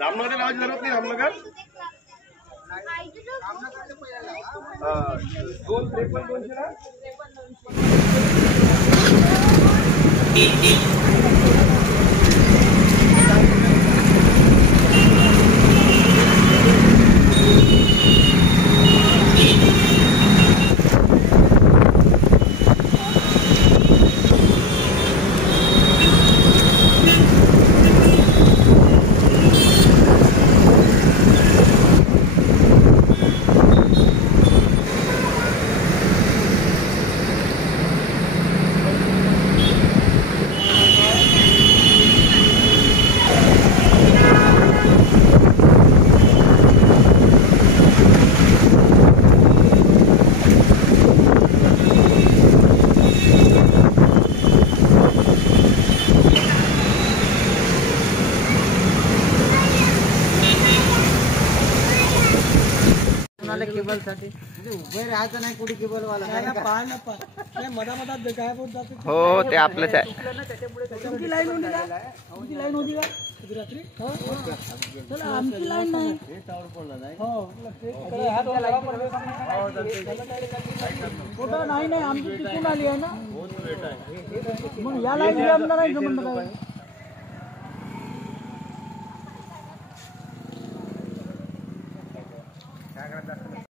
रामनगर लावायची जरूरत नाही. रामनगर 253 ना. केबल साठी उभे राहायचं नाही कुठे केबल वाला मधामधात काय बोलत जाते. हो ते आपलंच आहे. तुमची लाईन होती का? तुमची लाईन होती का रात्री? चला आमची लाईन नाही. कुठं नाही नाही आमची तिथून आली आहे ना. मग या लाईन आमला नाही जमणार काय.